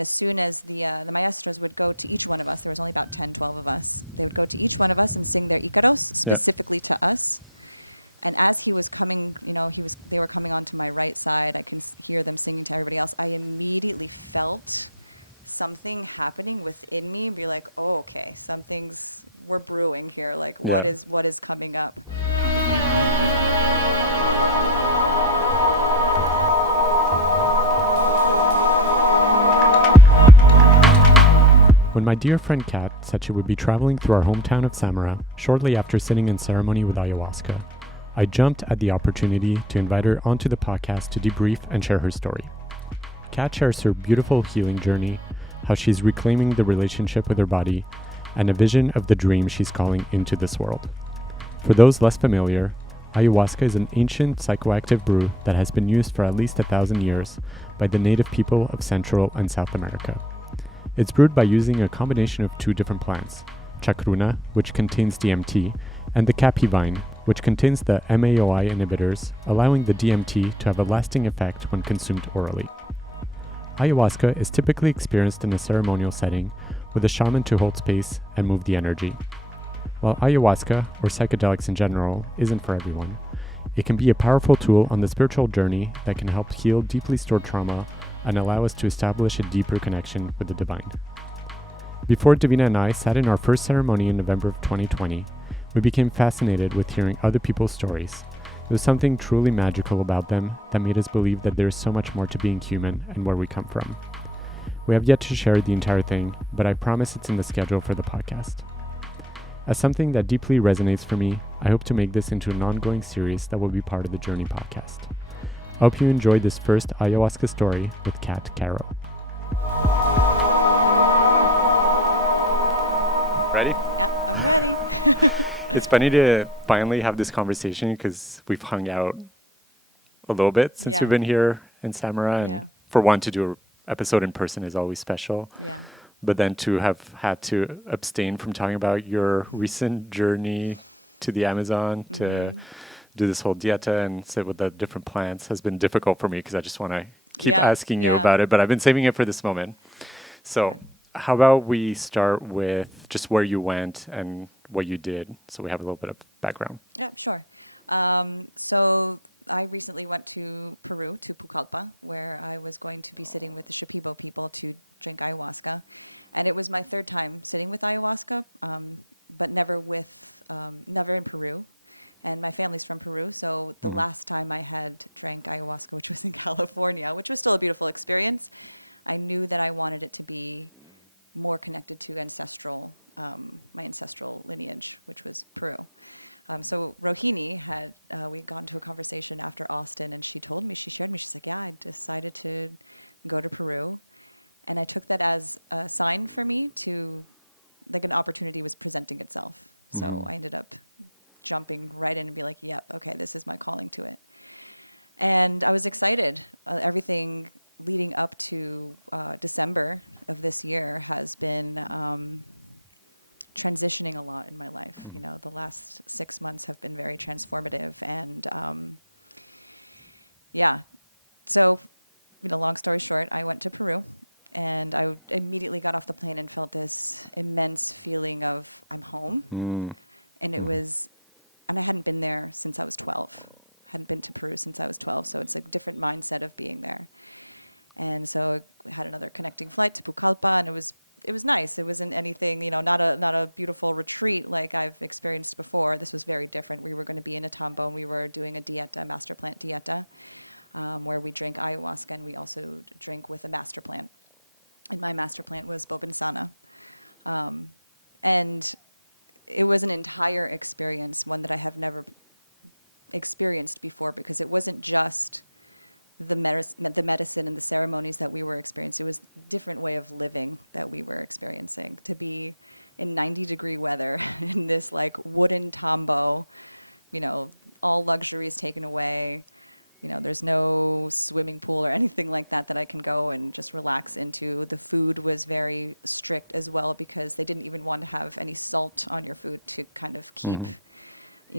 as soon as the maestros would go to each one of us, there was only about 10, 12 of us, they would go to each one of us and sing their Icaros specifically to us. And as he was coming, they were coming onto my right side. I can hear them singing to everybody else. I immediately felt something happening within me. Be like, oh, okay, we're brewing here. Like, what is coming up? When my dear friend Cat said she would be traveling through our hometown of Samara shortly after sitting in ceremony with ayahuasca, I jumped at the opportunity to invite her onto the podcast to debrief and share her story. Cat shares her beautiful healing journey, how she's reclaiming the relationship with her body, and a vision of the dream she's calling into this world. For those less familiar, ayahuasca is an ancient psychoactive brew that has been used for at least 1,000 years by the native people of Central and South America. It's brewed by using a combination of two different plants, Chacruna, which contains DMT, and the Caapi vine, which contains the MAOI inhibitors, allowing the DMT to have a lasting effect when consumed orally. Ayahuasca is typically experienced in a ceremonial setting with a shaman to hold space and move the energy. While ayahuasca, or psychedelics in general, isn't for everyone, it can be a powerful tool on the spiritual journey that can help heal deeply stored trauma and allow us to establish a deeper connection with the divine. Before Davina and I sat in our first ceremony in November of 2020, we became fascinated with hearing other people's stories. There was something truly magical about them that made us believe that there is so much more to being human and where we come from. We have yet to share the entire thing, but I promise it's in the schedule for the podcast. As something that deeply resonates for me, I hope to make this into an ongoing series that will be part of the Journey podcast. I hope you enjoyed this first Ayahuasca story with Cat Caro. Ready? Yeah, I'm ready. It's funny to finally have this conversation because we've hung out a little bit since we've been here in Samara. And for one, to do an episode in person is always special. Yeah. But then to have had to abstain from talking about your recent journey to the Amazon to do this whole dieta and sit with the different plants has been difficult for me because I just want to keep asking you about it. But I've been saving it for this moment. So how about we start with just where you went and what you did so we have a little bit of background. Yeah, sure. So I recently went to Peru, to Pucallpa, where I was going to be sitting with the Shipibo people to drink ayahuasca. And it was my third time sitting with ayahuasca, but never in Peru. And my family's from Peru, so the last time I had drank ayahuasca, which was in California, which was still a beautiful experience, I knew that I wanted it to be more connected to my ancestral lineage, which was Peru. So Rohini we'd gone to a conversation after Austin, and she shared me, she's like, yeah, I decided to go to Peru. And I took that as a sign for me to, like, an opportunity was presenting itself. So I ended up jumping right in and be like, yep, okay, this is my calling to it. And I was excited. Everything leading up to December of this year has been transitioning a lot in my life. You know, the last 6 months have been very transformative. And so, long story short, I went to Peru. And I immediately got off the plane and felt this immense feeling of I'm home. And it was, and I hadn't been there since I was 12. Hadn't been to Peru since I was 12. So it's a different mindset of being there. And so I had another connecting flight to Pucallpa, and it was nice. It wasn't anything, not a beautiful retreat like I've experienced before. This was very different. We were going to be in a tambo, and we were doing a dieta, master plant dieta, where we drank ayahuasca, and we also drink with a master plant. And my master plant was Bobinsana. And it was an entire experience, one that I have never experienced before, because it wasn't just the medicine and the ceremonies that we were experiencing. It was a different way of living that we were experiencing. To be in 90-degree weather in this, like, wooden tambo, all luxuries taken away. There's no swimming pool or anything like that I can go and just relax into. The food was very strict as well because they didn't even want to have any salt on your food to kind of keep,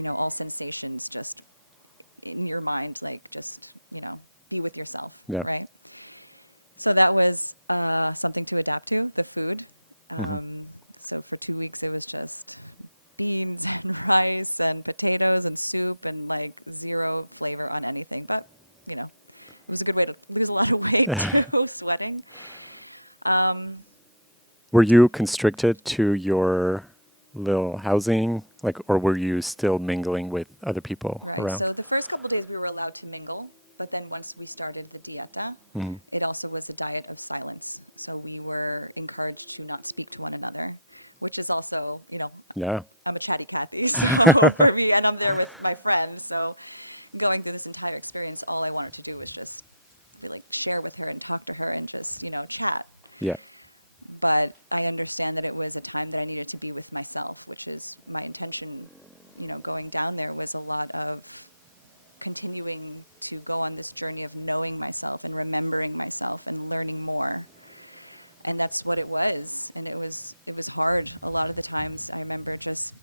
all sensations just in your mind, like just, be with yourself, right? So that was something to adapt to, the food. Mm-hmm. So for 2 weeks, it was just beans and rice and potatoes and soup and like zero flavor on anything. But, you know, it was a good way to lose a lot of weight too, sweating. Were you constricted to your little housing, like, or were you still mingling with other people Right. around? So the first couple days we were allowed to mingle, but then once we started the dieta, Mhm. it also was a diet of silence. So we were encouraged to not speak to one another, which is also, you know, Yeah. I'm a chatty Cathy, so for me, and I'm there with my friend. So going through this entire experience, all I wanted to do was just be like share with her and talk to her and just, you know, chat. Yeah. But I understand that it was a time that I needed to be with myself, which is my intention, you know, going down there was a lot of continuing to go on this journey of knowing myself and remembering myself and learning more. And that's what it was. And it was hard a lot of the times. I remember just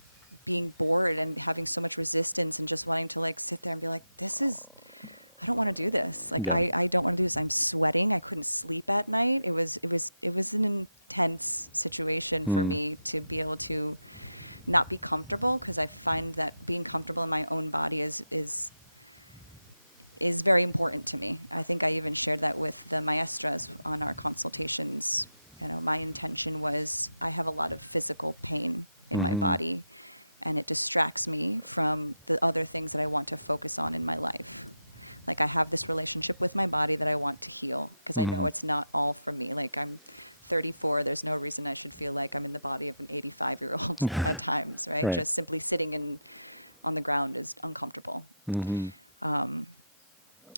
being bored and having so much resistance and just wanting to like sit there and be like, I don't want to do this. Like, Yeah. I don't want to do this. I'm sweating. I couldn't sleep at night. It was an intense situation for me to be able to not be comfortable, because I find that being comfortable in my own body is very important to me. I think I even shared that with the maestras on our consultations. You know, my intention was I have a lot of physical pain in my body, and it distracts me from the other things that I want to focus on in my life. Like, I have this relationship with my body that I want to heal, because I know it's not all from me. Like, I'm 34. There's no reason I should feel like I'm in the body of an 85-year-old at times, right? Right. Just simply sitting on the ground is uncomfortable.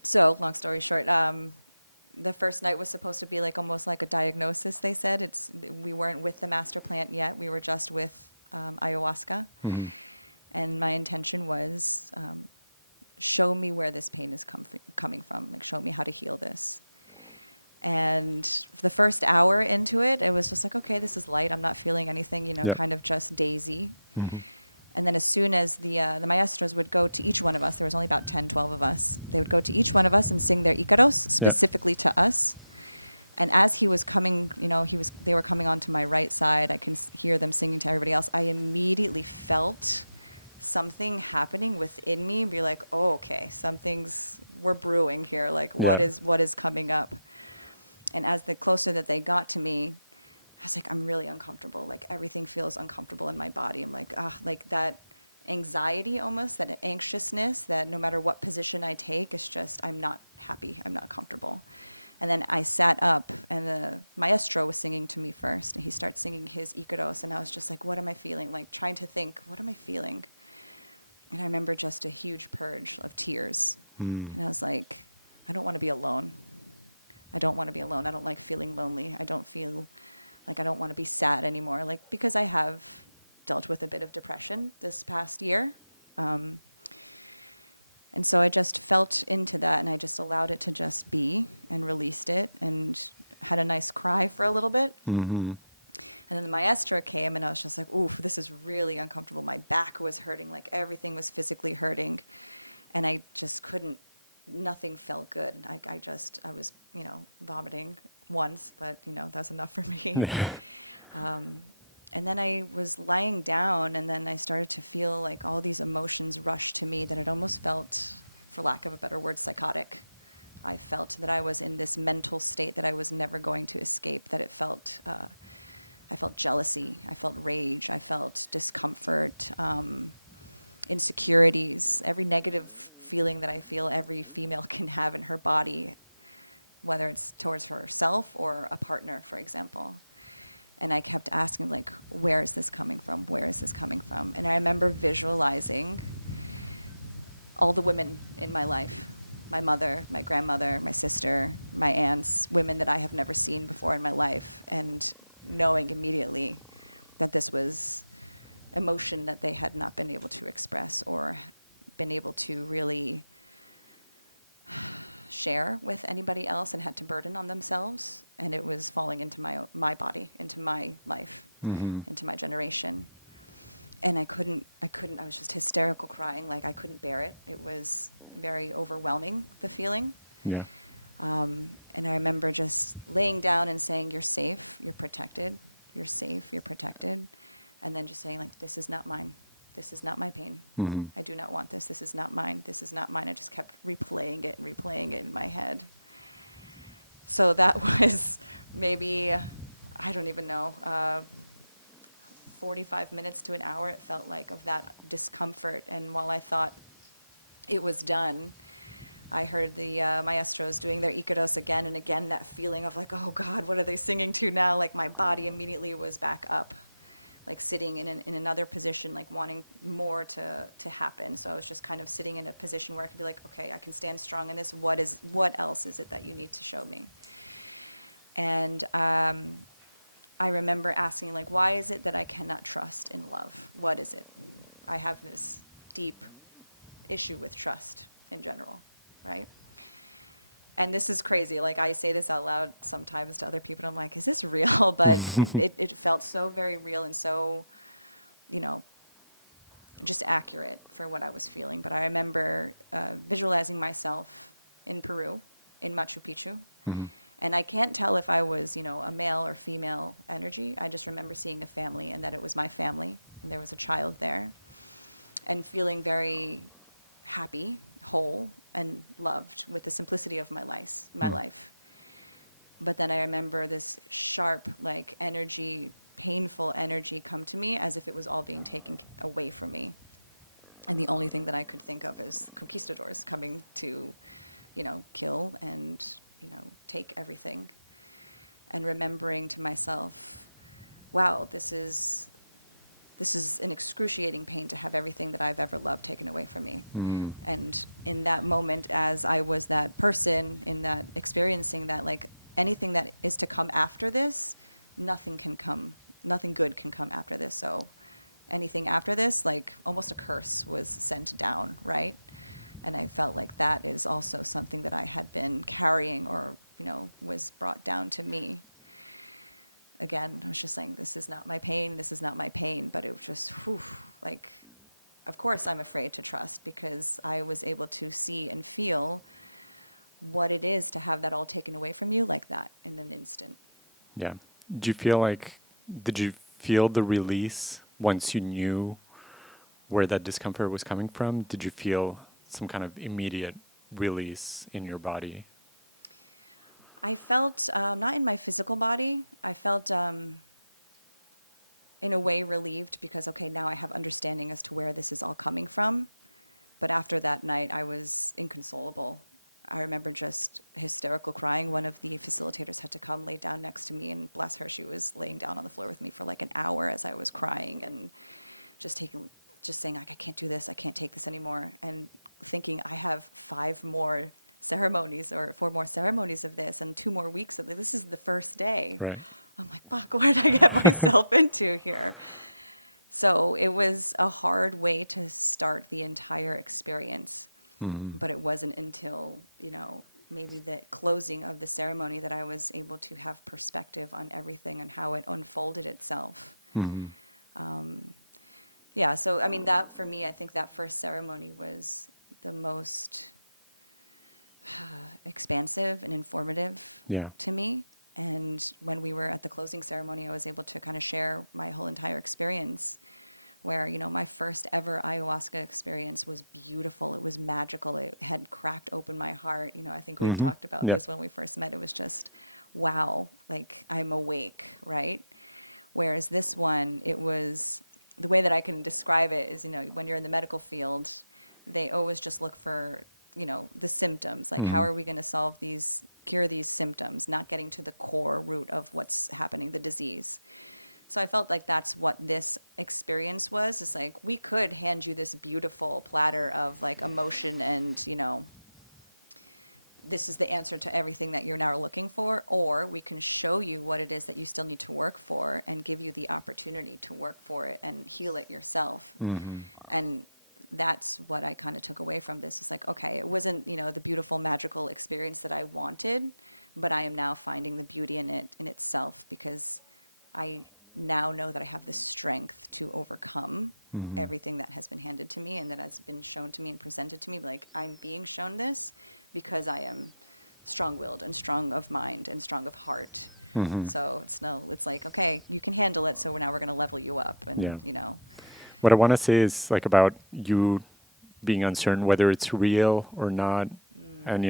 So, long story short, the first night was supposed to be like almost like a diagnosis. They said we weren't with the master plant yet. We were just with ayahuasca, and my intention was show me where this pain is coming from. Like, show me how to heal this. And the first hour into it, it was just like, okay, this is light. I'm not feeling anything, you know, Yeah. kind of just daisy. And then as soon as the maestros would go to each one of us, there was only about 10, 12 of us, they would go to each one of us and sing their Icaros specifically to us. And as he was coming, you know, they were coming onto my right side. I can hear them singing to everybody else. I immediately felt something happening within me, be like, oh, okay, we're brewing here. Like, what is coming up? And as the closer that they got to me, I was like, I'm really uncomfortable. Like, everything feels uncomfortable in my body. I'm like, like that anxiety almost, that anxiousness, that no matter what position I take, it's just, I'm not happy. I'm not comfortable. And then I sat up, and the maestro was singing to me first, and he starts singing his Icaros, and I was just like, what am I feeling? Like, trying to think, what am I feeling? And I remember just a huge purge of tears. And I was like, I don't want to be alone. I don't want to be alone. I don't like feeling lonely. I don't feel like I don't want to be sad anymore. Like, because I have dealt with a bit of depression this past year. And so I just felt into that, and I just allowed it to just be and released it and had a nice cry for a little bit. And then the maestra came, and I was just like, oof, this is really uncomfortable. My back was hurting. Like, everything was physically hurting. And I just couldn't, nothing felt good. I was, you know, vomiting once, but, you know, that's enough for me. And then I was lying down, and then I started to feel like all these emotions rush to me that it almost felt, for lack of a better word, psychotic. I felt that I was in this mental state that I was never going to escape, that it felt, I felt jealousy, I felt rage, I felt discomfort, insecurities, every negative feeling that I feel every female can have in her body, whether it's towards herself or a partner, for example. And I kept asking, like, where is this coming from? Where is this coming from? And I remember visualizing all the women in my life, my mother, my grandmother, my sister, my aunts, women that I have never seen before in my life, and knowing immediately that this was emotion that they had not been able to express or been able to really share with anybody else, and had to burden on themselves, and it was falling into my body, into my life, into my generation. And I was just hysterical crying, like I couldn't bear it. It was very overwhelming, the feeling. Yeah. And I remember just laying down and saying, "You're safe, you're protected, you're safe, you're protected." And then just saying, like, "This is not mine. This is not my pain. Mm-hmm. I do not want this. This is not mine. This is not mine." I just kept replaying it and replaying it in my head. So that was maybe, I don't even know, 45 minutes to an hour, it felt like, of that discomfort. And while I thought it was done, I heard the maestros doing their Icaros again and again, that feeling of like, oh God, what are they singing to now? Like my body immediately was back up, like sitting in another position, like wanting more to happen. So I was just kind of sitting in a position where I could be like, okay, I can stand strong in this. What else is it that you need to show me? And I remember asking, like, why is it that I cannot trust in love? What is it? I have this deep issue with trust in general, right? And this is crazy. Like, I say this out loud sometimes to other people. I'm like, is this real? But it felt so very real and so, you know, just accurate for what I was feeling. But I remember visualizing myself in Peru, in Machu Picchu. Mm-hmm. And I can't tell if I was, you know, a male or female energy. I just remember seeing a family and that it was my family and there was a child there and feeling very happy, whole, and loved with the simplicity of my life. But then I remember this sharp, like, energy, painful energy come to me as if it was all being taken away from me. And the only thing that I could think of is conquistadors coming to, you know, kill and, you know, take everything. And remembering to myself, wow, this is an excruciating pain to have everything that I've ever loved taken away from me. Mm. And in that moment, as I was that person in that experiencing that, like, anything that is to come after this, nothing good can come after this. So anything after this, like, almost a curse was sent down, right? And I felt like that is also something that I had been carrying or, you know, was brought down to me. Again, I was just saying, this is not my pain, this is not my pain. But it was just, whew, like, of course I'm afraid to trust because I was able to see and feel what it is to have that all taken away from you like that in an instant. Yeah. Did you feel the release once you knew where that discomfort was coming from? Did you feel some kind of immediate release in your body? I felt, not in my physical body, I felt in a way relieved because, okay, now I have understanding as to where this is all coming from. But after that night, I was inconsolable. I remember just hysterical crying. One of the facilitators had to come lay down next to me, and bless her, she was laying down on the floor with me for like an hour as I was crying and just saying, like, I can't do this, I can't take this anymore. And thinking I have 5 more ceremonies or 4 more ceremonies of this and 2 more weeks of this. This is the first day. Right. I'm like, fuck, what did I get myself into here? So it was a hard way to start the entire experience. Mm-hmm. But it wasn't until, you know, maybe the closing of the ceremony that I was able to have perspective on everything and how it unfolded itself. Mm-hmm. Yeah, so I mean, that for me, I think that first ceremony was the most expansive and informative to me. And when we were at the closing ceremony, I was able to kind of share my whole entire experience where, you know, my first ever ayahuasca experience was beautiful. It was magical. It had cracked open my heart. You know, I think we've Mm-hmm. talked about this when we first met. It was just, wow, like I'm awake, right? Whereas this one, it was, the way that I can describe it is, you know, when you're in the medical field, they always just look for, you know, the symptoms. Like, how are we going to cure these symptoms, not getting to the core root of what's happening, the disease. So I felt like that's what this experience was. It's like, we could hand you this beautiful platter of like emotion and, you know, this is the answer to everything that you're now looking for, or we can show you what it is that you still need to work for and give you the opportunity to work for it and heal it yourself. Mm-hmm. And that's what I kind of took away from this. It's like, okay, it wasn't, you know, the beautiful, magical experience that I wanted, but I am now finding the beauty in it in itself because I now know that I have the strength to overcome everything that has been handed to me and that has been shown to me and presented to me. Like, I'm being shown this because I am strong-willed and strong of mind and strong of heart. Mm-hmm. So it's like, okay, you can handle it. So now we're going to level you up, and Yeah. What I want to say is like about you being uncertain whether it's real or not. And,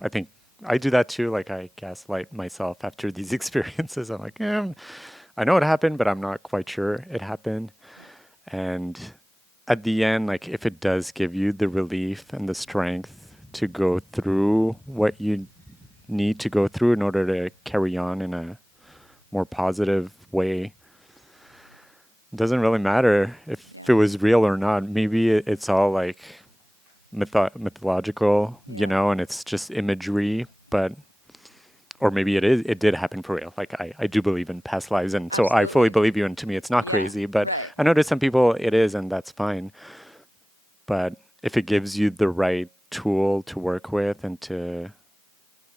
I think I do that too. Like I gaslight myself after these experiences. I'm like, I know it happened, but I'm not quite sure it happened. And at the end, like if it does give you the relief and the strength to go through what you need to go through in order to carry on in a more positive way, it doesn't really matter if it was real or not. Maybe it's all like mythological, and it's just imagery, but or maybe it did happen for real. Like I do believe in past lives, and so I fully believe you, and to me it's not crazy, but I know to some people it is, and that's fine. But if it gives you the right tool to work with and to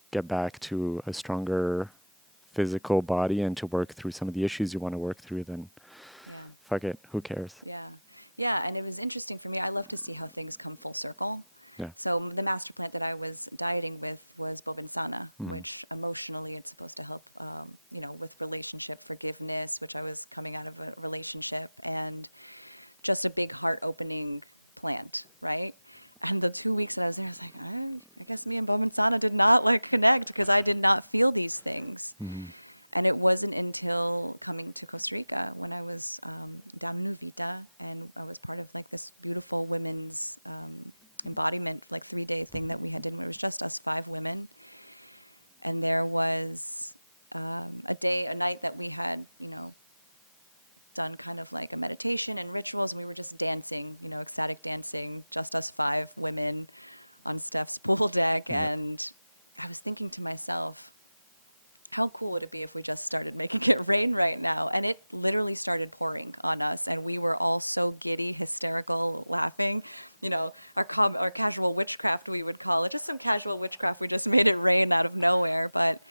get back to a stronger physical body and to work through some of the issues you want to work through, then fuck it, who cares? Yeah, and it was interesting for me. I love to see how things come full circle. Yeah. So the master plant that I was dieting with was bobinsana, which emotionally it's supposed to help, with relationship forgiveness, which I was coming out of a relationship, and just a big heart opening plant, right? And the 2 weeks that I was there, I was like, I guess me and bobinsana did not connect because I did not feel these things. Mm-hmm. And it wasn't until coming to Costa Rica when I was down in Uvita, and I was part of this beautiful women's embodiment 3-day thing that we had done, where it was just us 5 women. And there was a night that we had, done kind of like a meditation and rituals, and we were just dancing, ecstatic dancing, just us 5 women on Steph's pool deck. And I was thinking to myself, how cool would it be if we just started making it rain right now? And it literally started pouring on us, and we were all so giddy, hysterical, laughing. Our casual witchcraft, we would call it, just some casual witchcraft. We just made it rain out of nowhere. But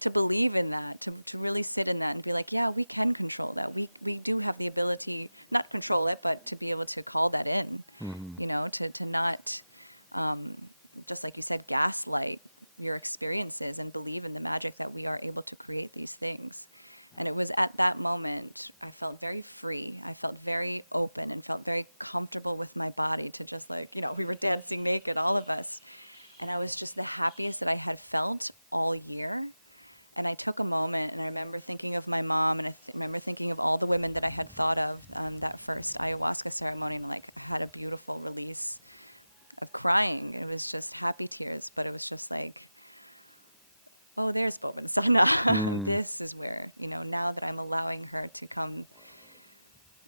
to believe in that, to really sit in that and be like, yeah, we can control that. We do have the ability, not control it, but to be able to call that in, to not, just like you said, gaslight your experiences and believe in the magic that we are able to create these things. And it was at that moment I felt very free. I felt very open and felt very comfortable with my body to just we were dancing naked, all of us. And I was just the happiest that I had felt all year. And I took a moment, and I remember thinking of my mom, and I remember thinking of all the women that I had thought of on that first ayahuasca ceremony, and I had a beautiful release of crying. It was just happy tears, but it was just like, oh, there's bobinsana. This is where, now that I'm allowing her to come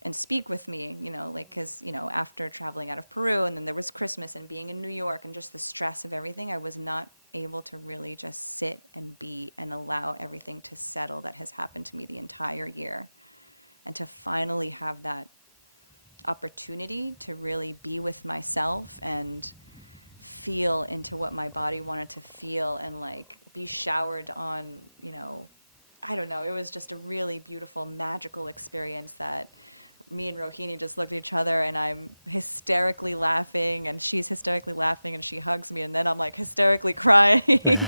and speak with me, because, after traveling out of Peru, and then there was Christmas and being in New York and just the stress of everything, I was not able to really just sit and be and allow everything to settle that has happened to me the entire year. And to finally have that opportunity to really be with myself and feel into what my body wanted to feel, and be showered on, I don't know, it was just a really beautiful, magical experience that me and Rohini just looked at each other, and I'm hysterically laughing, and she's hysterically laughing, and she hugs me, and then I'm hysterically crying.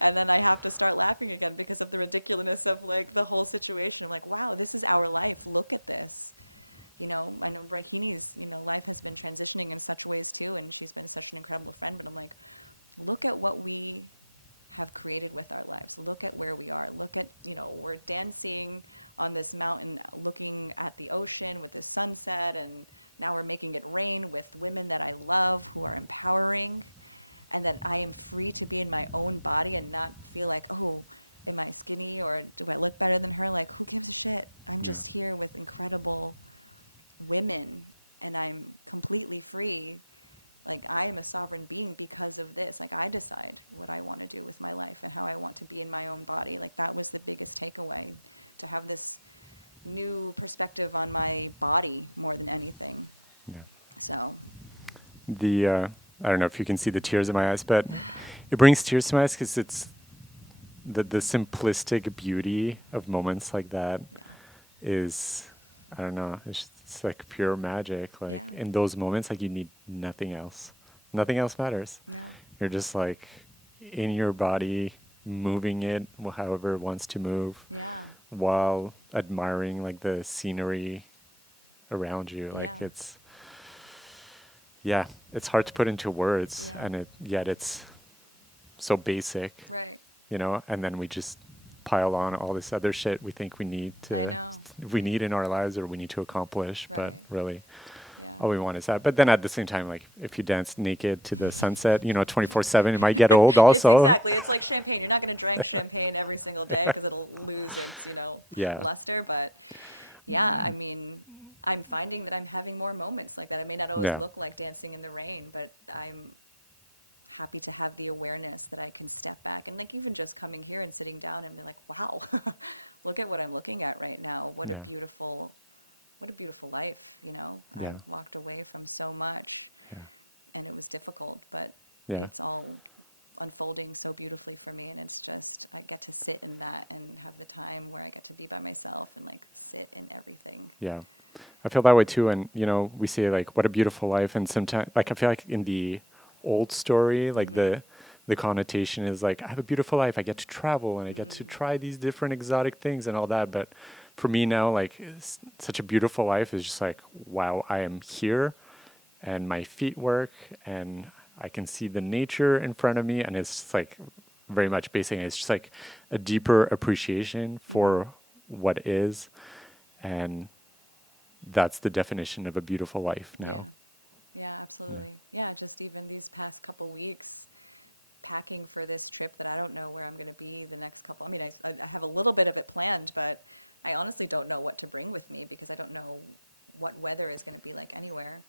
And then I have to start laughing again because of the ridiculousness of the whole situation. I'm like, wow, this is our life. Look at this. I know Rohini's, life has been transitioning in such ways too, and she's been such an incredible friend, but I'm like, look at what we have created with our lives. Look at where we are. Look at, we're dancing on this mountain, looking at the ocean with the sunset, and now we're making it rain with women that I love who are empowering, and that I am free to be in my own body and not feel like, oh, am I skinny or do I look better than her? Who gives a shit? I'm just here with incredible women, and I'm completely free. I am a sovereign being because of this. I decide what I want to do with my life and how I want to be in my own body. That was the biggest takeaway, to have this new perspective on my body more than anything. Yeah. So I don't know if you can see the tears in my eyes, but it brings tears to my eyes because it's the simplistic beauty of moments like that is, I don't know, it's pure magic. In those moments, you need nothing else. Nothing else matters. No. You're just in your body, moving it however it wants to move, Yeah. while admiring like the scenery around you. Like Yeah. it's hard to put into words, Yeah. and yet it's so basic, Right. and then we just pile on all this other shit we think I know. we need in our lives or we need to accomplish, but Right. really Yeah. all we want is that. But then at the same time, like if you dance naked to the sunset, 24/7, it might get old also. It's like champagne. You're not going to drink champagne every single day because it'll lose its, Yeah. luster. But yeah, I mean, I'm finding that I'm having more moments like that. It may not always Yeah. look like dancing in the rain, but I'm happy to have the awareness that I can step back and like even just coming here and sitting down and be like, wow, look at what I'm looking at right now. What a Yeah. beautiful life, Yeah. I walked away from so much Yeah. and it was difficult, but Yeah. it's all unfolding so beautifully for me. And it's just, I get to sit in that and have the time where I get to be by myself and like sit in everything. Yeah. I feel that way too. And, we say like, what a beautiful life. And sometimes, like, I feel like in the old story, like the connotation is like, I have a beautiful life. I get to travel and I get to try these different exotic things and all that. But for me now, like, such a beautiful life is just like, wow, I am here and my feet work and I can see the nature in front of me. And it's just like very much basic. It's just like a deeper appreciation for what is. And that's the definition of a beautiful life now. Yeah. Yeah, absolutely. Yeah, just even these past couple weeks packing for this trip that I don't know where I'm going to be the next couple. I mean, I have a little bit of it planned, but I honestly don't know what to bring with me because I don't know what weather is going to be like anywhere.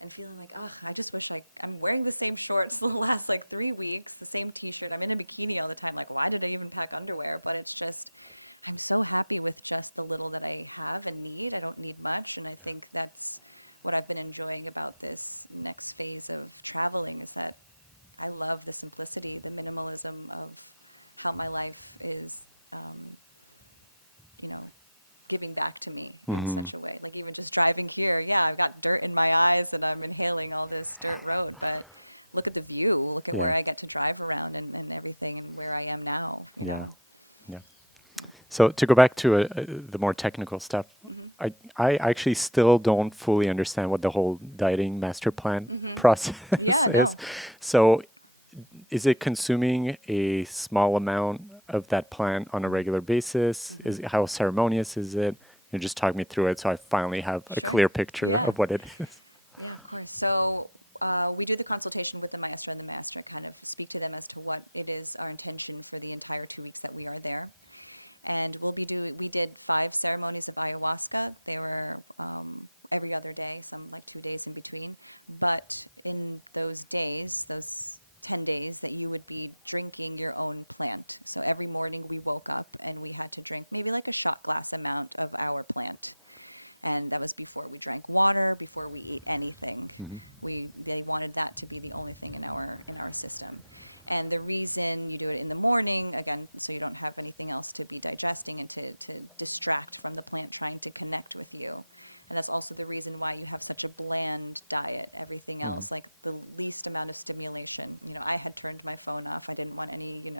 And feeling like, ugh, I just wish I'm wearing the same shorts the last like 3 weeks, the same t-shirt. I'm in a bikini all the time. Like, why did I even pack underwear? But it's just, I'm so happy with just the little that I have and need. I don't need much. And I think that's what I've been enjoying about this next phase of traveling is that I love the simplicity, the minimalism of how my life is, giving back to me in such a way. Like even just driving here, yeah, I've got dirt in my eyes and I'm inhaling all this dirt road, but look at the view, look at where I get to drive around and everything and where I am now, you know. Yeah. So to go back to the more technical stuff, I actually still don't fully understand what the whole dieting master plan process Yeah, is. no. So is it consuming a small amount of that plant on a regular basis? How ceremonious is it? Just talk me through it so I finally have a Sure. clear picture Yeah. of what it is. Yeah, of course. So we do the consultation with the maestro and the master, kind of speak to them as to what it is our intention for the entire 2 weeks that we are there. And we did 5 ceremonies of ayahuasca. They were every other day, some like 2 days in between. But in those days, those 10 days that you would be drinking your own plant. So every morning we woke up and we had to drink maybe like a shot glass amount of our plant. And that was before we drank water, before we ate anything. They wanted that to be the only thing in our system. And the reason you do it in the morning, again, so you don't have anything else to be digesting and to distract from the plant trying to connect with you. And that's also the reason why you have such a bland diet. Everything else, like the least amount of stimulation. I had turned my phone off. I didn't want any,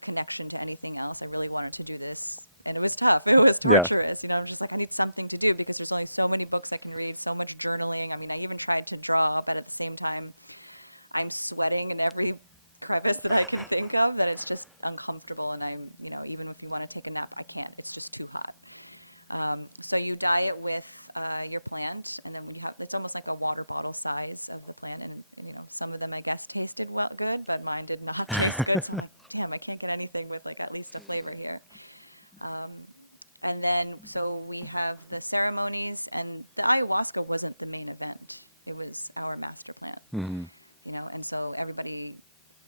connection to anything else. I really wanted to do this. And it was tough. It was torturous. I'm just like, I need something to do because there's only so many books I can read, so much journaling. I mean, I even tried to draw, but at the same time, I'm sweating in every crevice that I can think of that it's just uncomfortable. And I'm, even if you want to take a nap, I can't. It's just too hot. So you dye it with your plant, and then when you have, it's almost like a water bottle size of the plant. And some of them, I guess, tasted good, but mine did not taste good. So I'm like, damn, I can't get anything with like at least a flavor here. And then, so we have the ceremonies, and the ayahuasca wasn't the main event. It was our master plant, and so everybody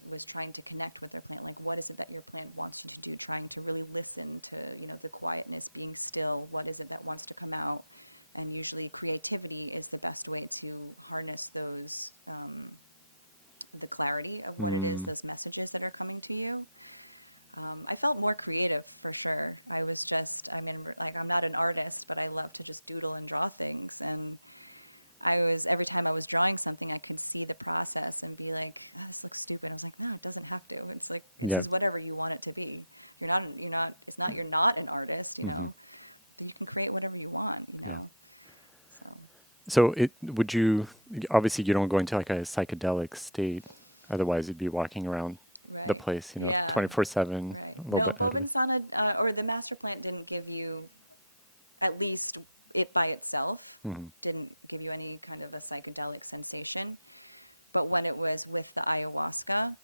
was trying to connect with their plant. Like, what is it that your plant wants you to do? Trying to really listen to, the quietness, being still. What is it that wants to come out? And usually creativity is the best way to harness those, the clarity of what it is, those messages that are coming to you. I felt more creative for sure. I'm not an artist, but I love to just doodle and draw things. And every time I was drawing something, I could see the process and be like, oh, this looks stupid. I was like, no, it doesn't have to. It's like, it's Yeah. is whatever you want it to be. You're not an artist, you know, but you can create whatever you want, you know? So. So obviously you don't go into like a psychedelic state, otherwise you'd be walking around the place, 24/7. Right. a little No, bit out of it. Bobensana, or the master plant didn't give you, at least it by itself, didn't give you any kind of a psychedelic sensation. But when it was with the ayahuasca,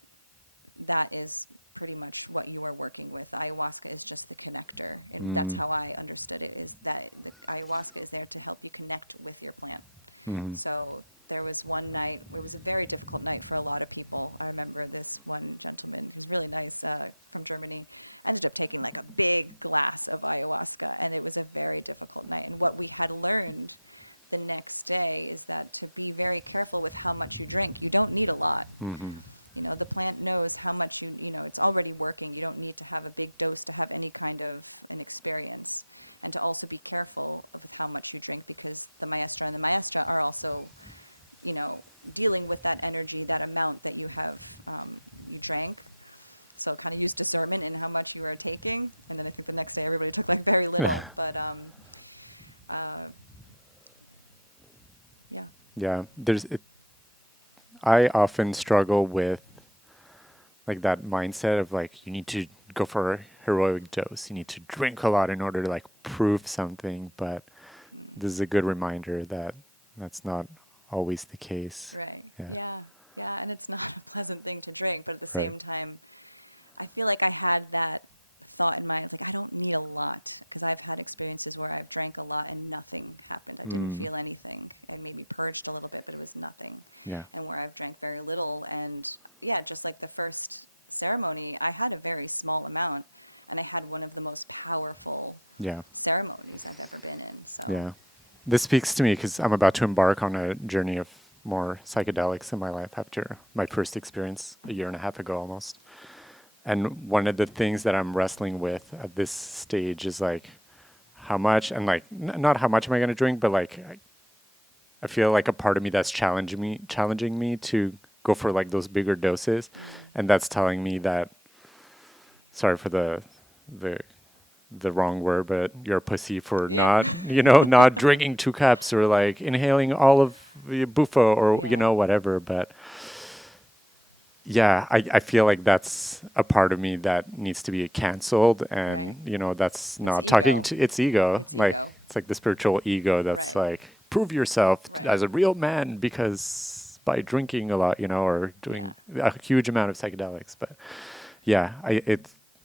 that is pretty much what you are working with. Ayahuasca is just the connector. And that's how I understood it, is that the ayahuasca is there to help you connect with your plant. So there was one night, it was a very difficult night for a lot of people. I remember this one gentleman who's really nice, from Germany, ended up taking like a big glass of ayahuasca, and it was a very difficult night. And what we had learned the next day is that to be very careful with how much you drink. You don't need a lot. You know, the plant knows how much it's already working. You don't need to have a big dose to have any kind of an experience. And to also be careful with how much you drink, because the maestra and the maestra are also, dealing with that energy, that amount that you have, you drank. So kind of use discernment in how much you are taking. And then I think the next day everybody took like very little. But, yeah. Yeah, I often struggle with like that mindset of like you need to go for a heroic dose. You need to drink a lot in order to like prove something. But this is a good reminder that that's not always the case. Right. Yeah. And it's not a pleasant thing to drink, but at the Right. same time, I feel like I had that thought in mind. It's like, I don't need a lot, because I've had experiences where I've drank a lot and nothing happened. I didn't feel anything. I maybe purged a little bit, but it was nothing. Yeah. And where I've drank very little, and just like the first ceremony, I had a very small amount, and I had one of the most powerful Yeah. ceremonies I've ever been in. So Yeah. This speaks to me because I'm about to embark on a journey of more psychedelics in my life after my first experience a year and a half ago almost. And one of the things that I'm wrestling with at this stage is like how much, and like not how much am I going to drink, but like I feel like a part of me that's challenging me to go for like those bigger doses, and that's telling me that, sorry for the wrong word, but you're a pussy for not drinking 2 cups or like inhaling all of the buffo or whatever. But yeah, I feel like that's a part of me that needs to be canceled, and that's not ego. talking to it's ego. It's like ego. it's like the spiritual ego that's like prove yourself as a real man because by drinking a lot, or doing a huge amount of psychedelics. But yeah,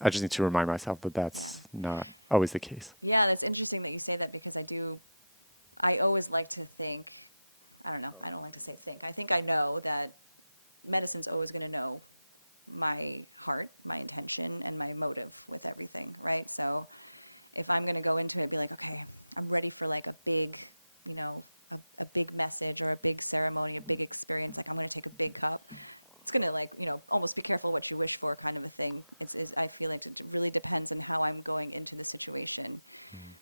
I just need to remind myself that that's not always the case. Yeah, that's interesting that you say that, because I always like to think, I don't know, I don't like to say think. I think I know that medicine's always going to know my heart, my intention, and my motive with everything, right? So if I'm going to go into it, be like, okay, I'm ready for like a big, a big message or a big ceremony, a big experience, like I'm going to take a big cup. It's going to like, almost be careful what you wish for kind of a thing. I feel like it really depends on how I'm going into the situation,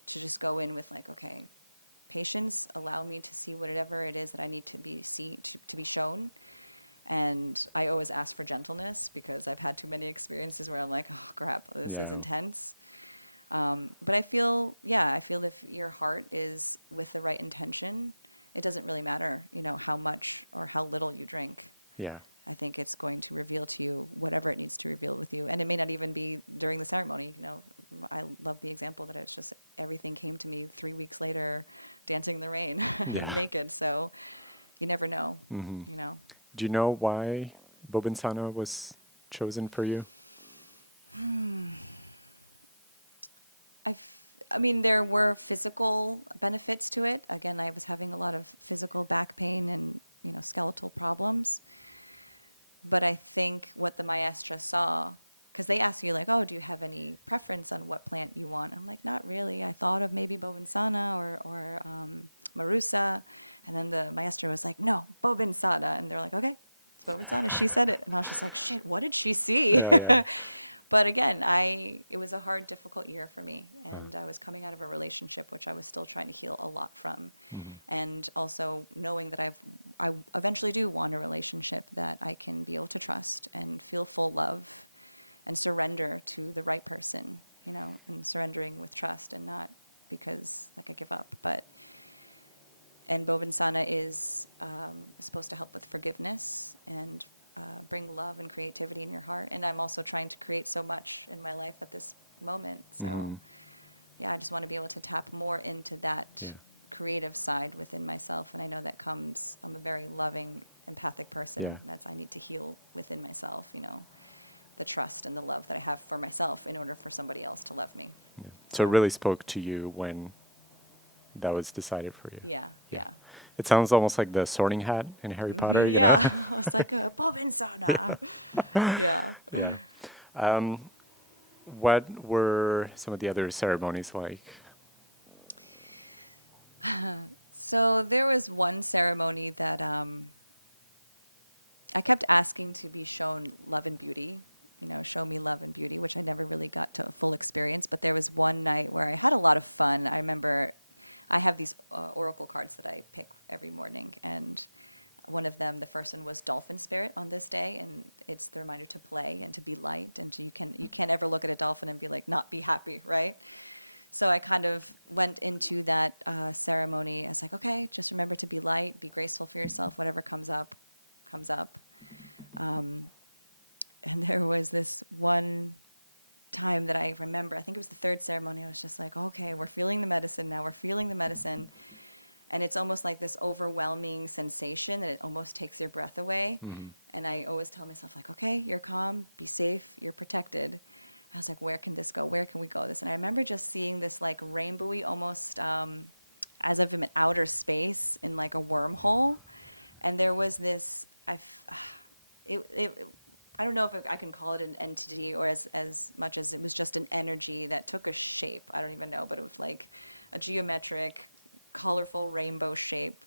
to just go in with like, okay, patience, allow me to see whatever it is that I need to be to be shown. And I always ask for gentleness, because I've had too many experiences where I'm like, oh crap, this is intense. But I feel if your heart is with the right intention, it doesn't really matter, how much or how little you drink. Yeah. I think it's going to reveal to you whatever it needs to reveal with you. And it may not even be during the ceremony. I love the example that it's just everything came to me 3 weeks later, dancing in the rain, naked. So you never know, Do you know why Bobensana was chosen for you? I mean, there were physical benefits to it. Again, I was having a lot of physical back pain and, skeletal problems. But I think what the maestra saw, because they ask you like, oh, do you have any preference on what plant you want? I'm like, not really. I thought of maybe Bobensana or Marusa. And then the maestra was like, no, Bobensana. And they're like, okay, it's Bobensana. She said it. And I was just like, shit, what did she see? Yeah. But again, it was a hard, difficult year for me, and I was coming out of a relationship which I was still trying to heal a lot from, and also knowing that I eventually do want a relationship that I can be able to trust and feel full love, and surrender to the right person, you know, and surrendering with trust and not because like I give up, but. And Bovinsana is supposed to help with forgiveness and bring love and creativity in your heart. And I'm also trying to create so much in my life at this moment. So, yeah, I just want to be able to tap more into that creative side within myself. And I know that comes, I'm a very loving, empathic person. Yeah. I need to heal within myself, you know, the trust and the love that I have for myself in order for somebody else to love me. Yeah. So it really spoke to you when that was decided for you. Yeah. It sounds almost like the Sorting Hat in Harry Potter, you know? Yeah, I was like, Bovinsana. Yeah. Yeah. What were some of the other ceremonies like? So there was one ceremony that I kept asking to be shown love and beauty, you know, show me love and beauty, which I never really got to a full experience. But there was one night where I had a lot of fun. I remember I have these oracle cards that I pick every morning, and one of them, the first one was Dolphin Spirit on this day, and it's the reminder to play and to be light, and you can't ever look at a dolphin and be like not be happy, right? So I kind of went into that ceremony. I was like, okay, just remember to be light, be graceful for yourself. Whatever comes up, comes up. And there was this one time that I remember, I think it was the third ceremony, I was just like, okay, we're feeling the medicine now. We're feeling the medicine. And it's almost like this overwhelming sensation that it almost takes your breath away. And I always tell myself, like, okay, you're calm, be safe, you're protected. I was like, where can this go? Where can we go this? And I remember just seeing this like rainbowy, almost as of an outer space in like a wormhole. And there was this, I don't know if I can call it an entity or as much as it was just an energy that took a shape. I don't even know, but it was like a geometric, colorful rainbow shape.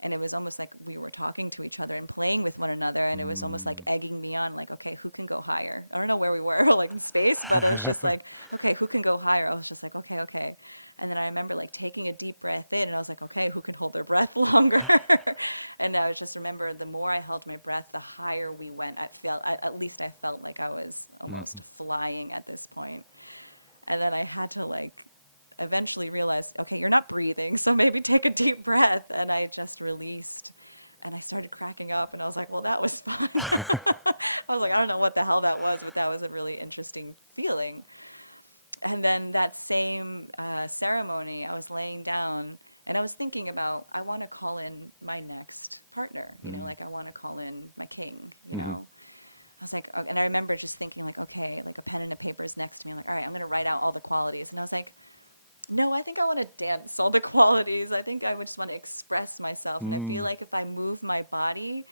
And it was almost like we were talking to each other and playing with one another. And it was almost like egging me on, like, okay, who can go higher? I don't know where we were, like in space, but I was just like, okay, who can go higher? I was just like, okay. And then I remember like taking a deep breath in, and I was like, okay, who can hold their breath longer? And I was just remember the more I held my breath, the higher we went. At least I felt like I was almost flying at this point. And then I had to like eventually realized, okay, you're not breathing, so maybe take a deep breath. And I just released, and I started cracking up, and I was like, well, that was fun. I was like, I don't know what the hell that was, but that was a really interesting feeling. And then that same ceremony, I was laying down, and I was thinking about, I want to call in my next partner, you know, like I want to call in my king, you know. I was like, and I remember just thinking like, okay, like a pen and a paper is next to me. I'm like, all right, I'm going to write out all the qualities. And I was like, no, I think I want to dance all the qualities. I think I would just want to express myself. And I feel like if I move my body,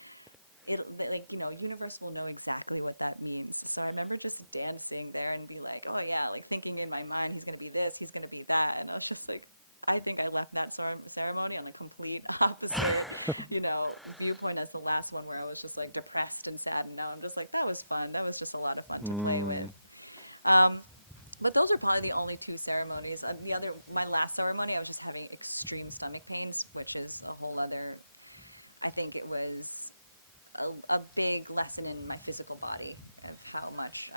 like, you know, universe will know exactly what that means. So I remember just dancing there and be like, oh yeah, like thinking in my mind, he's going to be this, he's going to be that. And I was just like, I think I left that ceremony on a complete opposite, you know, viewpoint as the last one, where I was just like depressed and sad. And now I'm just like, that was fun. That was just a lot of fun to play with. But those are probably the only two ceremonies. My last ceremony, I was just having extreme stomach pains, which is a whole other, I think it was a big lesson in my physical body of how much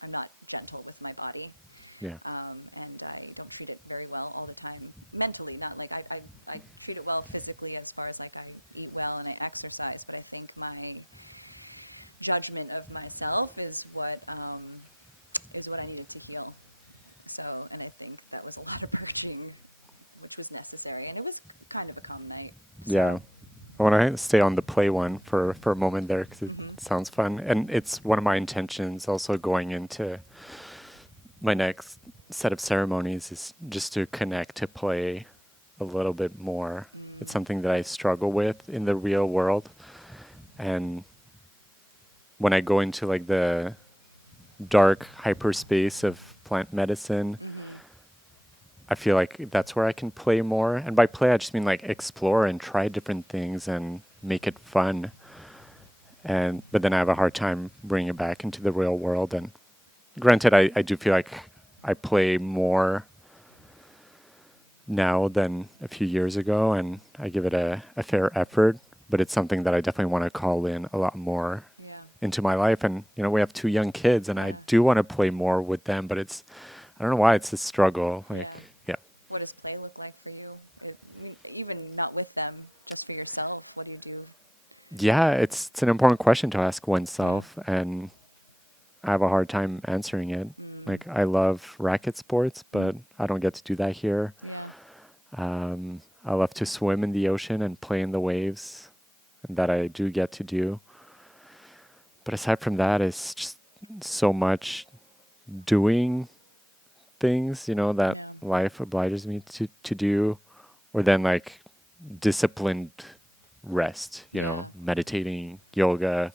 I'm not gentle with my body. Yeah. And I don't treat it very well all the time mentally, not like I treat it well physically as far as like I eat well and I exercise, but I think my judgment of myself is what I needed to heal. So, and I think that was a lot of purging, which was necessary, and it was kind of a calm night. So. Yeah. I want to stay on the play one for a moment there, because it sounds fun. And it's one of my intentions also going into my next set of ceremonies is just to connect to play a little bit more. It's something that I struggle with in the real world. And when I go into like the dark hyperspace of plant medicine, I feel like that's where I can play more. And by play, I just mean like explore and try different things and make it fun. But then I have a hard time bringing it back into the real world. And Granted, I do feel like I play more now than a few years ago, and I give it a fair effort, but it's something that I definitely want to call in a lot more Yeah. into my life. And, we have 2 young kids, and I Yeah. do want to play more with them, but I don't know why it's a struggle. Like, Yeah. yeah. What does play look like for you? I mean, even not with them, just for yourself. What do you do? Yeah, it's an important question to ask oneself, and I have a hard time answering it. Like, I love racket sports, but I don't get to do that here. Yeah. I love to swim in the ocean and play in the waves, and that I do get to do. But aside from that, it's just so much doing things, that Yeah. life obliges me to do, or then like disciplined rest, Yeah. meditating, yoga,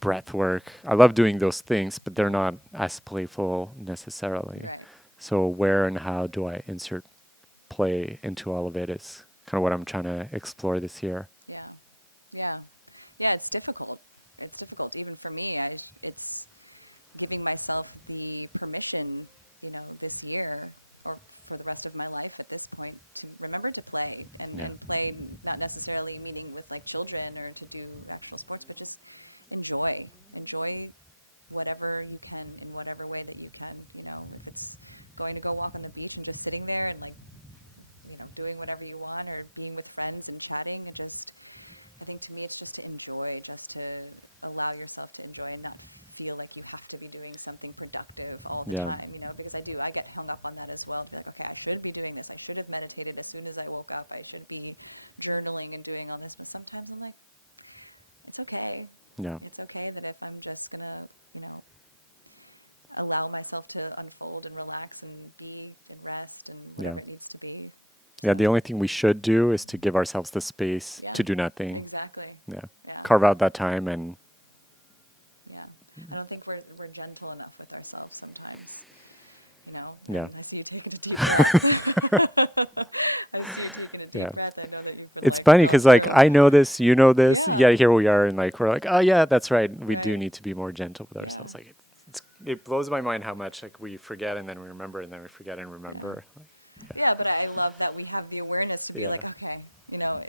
breath work. I love doing those things, but they're not as playful necessarily. Right. So where and how do I insert play into all of it is kind of what I'm trying to explore this year. Yeah. Yeah. Yeah, it's difficult. It's difficult. Even for me, it's giving myself the permission, this year or for the rest of my life at this point to remember to play and play, not necessarily meaning with like children or to do actual sports, but just enjoy whatever you can in whatever way that you can, if it's going to go walk on the beach and just sitting there and like, doing whatever you want or being with friends and chatting and just, I think to me it's just to enjoy, just to allow yourself to enjoy and not feel like you have to be doing something productive all the time, because I get hung up on that as well, to be like, okay, I should be doing this. I should have meditated as soon as I woke up. I should be journaling and doing all this. But sometimes I'm like, it's okay. Yeah. It's okay that if I'm just going to, allow myself to unfold and relax and be and rest and whatever it needs to be. Yeah, the So- only thing we should do is to give ourselves the space Yeah, to do nothing. Exactly. Yeah. Yeah. Carve out that time and Yeah. I don't think we're gentle enough with ourselves sometimes. Yeah. And I see you taking a deep breath. I see you taking a deep breath. I know that you've been it's like funny going because like through- I know this, you know this. Yeah. Yeah, here we are, and like we're like, oh yeah, that's right. We do Right. need to be more gentle with Yeah. ourselves. Like it blows my mind how much like we forget and then we remember and then we forget and remember. Yeah, but I love that we have the awareness to be Yeah. like, okay,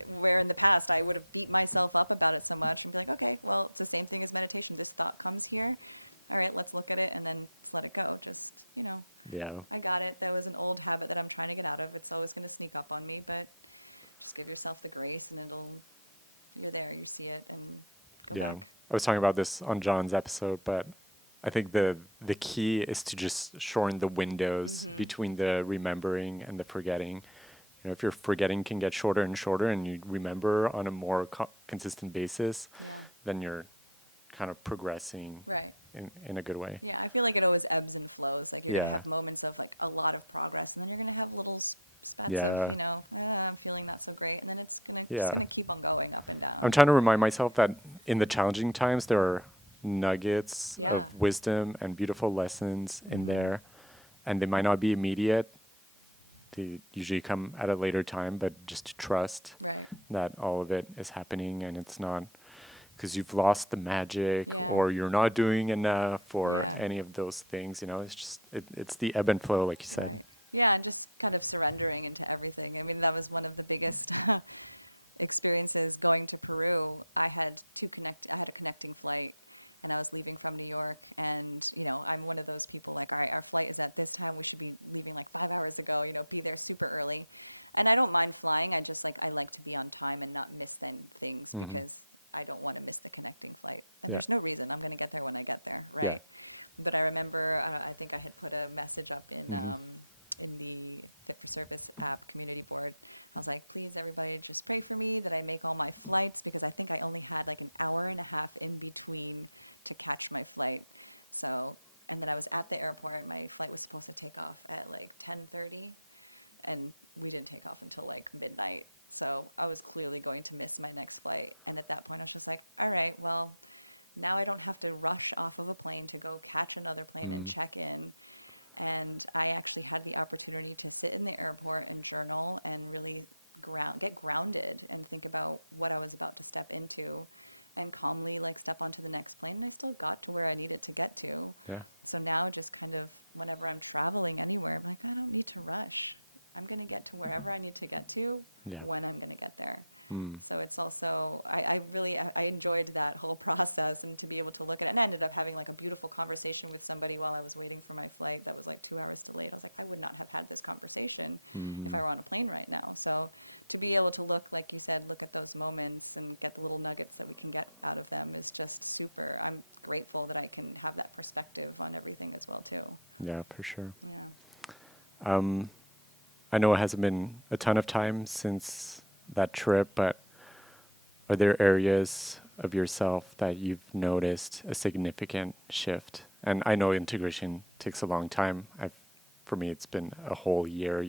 where in the past I would have beat myself up about it so much and be like, okay, well, it's the same thing as meditation. This thought comes here. All right, let's look at it and then let's let it go. Just, Yeah. I got it. That was an old habit that I'm trying to get out of. It's always going to sneak up on me, but just give yourself the grace and you're there, you see it and go back. I was talking about this on John's episode, but I think the key is to just shorten the windows between the remembering and the forgetting. If your forgetting can get shorter and shorter and you remember on a more consistent basis, then you're kind of progressing Right. in a good way. Yeah, I feel like it always ebbs and flows. Like you're going Yeah. to have moments of like a lot of progress and then you're going to have little spats of, I'm feeling not so great. And then it's going to just going to keep on going up and down. I'm trying to remind myself that in the challenging times, there are nuggets Yeah. of wisdom and beautiful lessons in there. And they might not be immediate. They usually come at a later time, but just to trust Right. that all of it is happening and it's not because you've lost the magic Yeah. or you're not doing enough or Yeah. any of those things. It's just, it's the ebb and flow, like you said. Right. Yeah, and just kind of surrendering into everything. I mean, that was one of the biggest experiences going to Peru. I had a connecting flight and I was leaving from New York and, I'm one of those people like, all right, our flight is at this time. We should be leaving like 5 hours ago, be there super early. And I don't mind flying. I just I like to be on time and not miss things because I don't want to miss the connecting flight. And there's no reason. I'm going to get there when I get there, right? But I remember, I think I had put a message up in the Fit for Service app community board. I was like, please, everybody, just pray for me that I make all my flights because I think I only had like an hour and a half in between to catch my flight. So, and then I was at the airport. My flight was supposed to take off at like 10:30, and we didn't take off until like midnight. So I was clearly going to miss my next flight. And at that point, I was just like, all right, well, now I don't have to rush off of a plane to go catch another plane and check in. And I actually had the opportunity to sit in the airport and journal and really get grounded and think about what I was about to step into and calmly like step onto the next plane, and I still got to where I needed to get to. Yeah. So now just kind of whenever I'm traveling anywhere, I'm like, I don't need to rush. I'm going to get to wherever I need to get to Yeah. when I'm going to get there. Mm. So it's also, I enjoyed that whole process, and to be able to look at it. And I ended up having like a beautiful conversation with somebody while I was waiting for my flight that was like 2 hours delayed. I was like, I would not have had this conversation if I were on a plane right now. So to be able to look, like you said, look at those moments and get the little nuggets that we can get out of them is just super. I'm grateful that I can have that perspective on everything as well too. Yeah, for sure. Yeah. I know it hasn't been a ton of time since that trip, but are there areas of yourself that you've noticed a significant shift? And I know integration takes a long time. For me, it's been a whole year,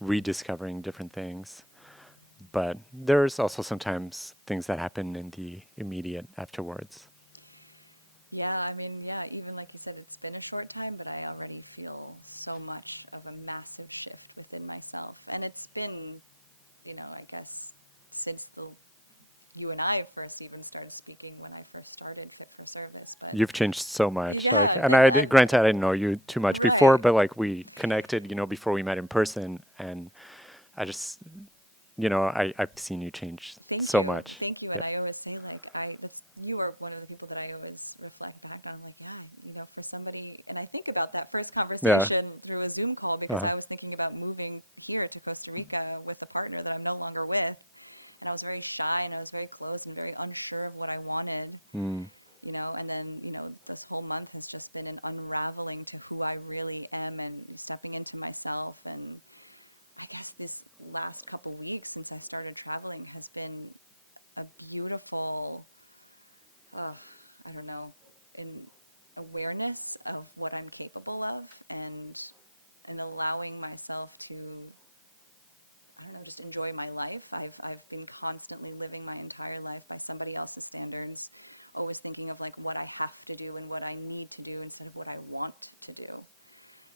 rediscovering different things. But there's also sometimes things that happen in the immediate afterwards. Yeah, I mean, yeah, even like you said, it's been a short time, but I already feel so much of a massive shift within myself. And it's been, I guess since you and I first even started speaking when I first started Fit for Service, but You've changed so much. yeah, And granted, I didn't know you too much before, right. but like we connected, before we met in person, and I just, I've seen you change so much. Thank you. Yeah. And I always say, like, you are one of the people that I always reflect back on. I'm like, yeah, for somebody, and I think about that first conversation through a Zoom call because I was thinking about moving here to Costa Rica with a partner that I'm no longer with. And I was very shy and I was very closed and very unsure of what I wanted, and then, this whole month has just been an unraveling to who I really am and stepping into myself. And I guess this last couple weeks since I started traveling has been a beautiful, I don't know, in awareness of what I'm capable of and allowing myself to, I don't know, just enjoy my life. I've been constantly living my entire life by somebody else's standards, always thinking of like what I have to do and what I need to do instead of what I want to do.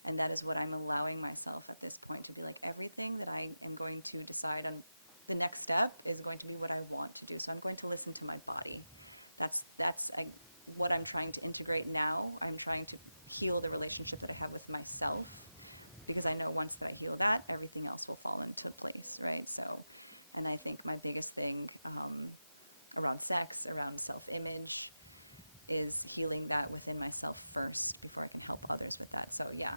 And that is what I'm allowing myself at this point to be like, everything that I am going to decide on the next step is going to be what I want to do. So I'm going to listen to my body. That's what I'm trying to integrate now. I'm trying to heal the relationship that I have with myself, because I know once that I heal that, everything else will fall into place, right? So, and I think my biggest thing around sex, around self-image, is healing that within myself first before I can help others with that. So yeah,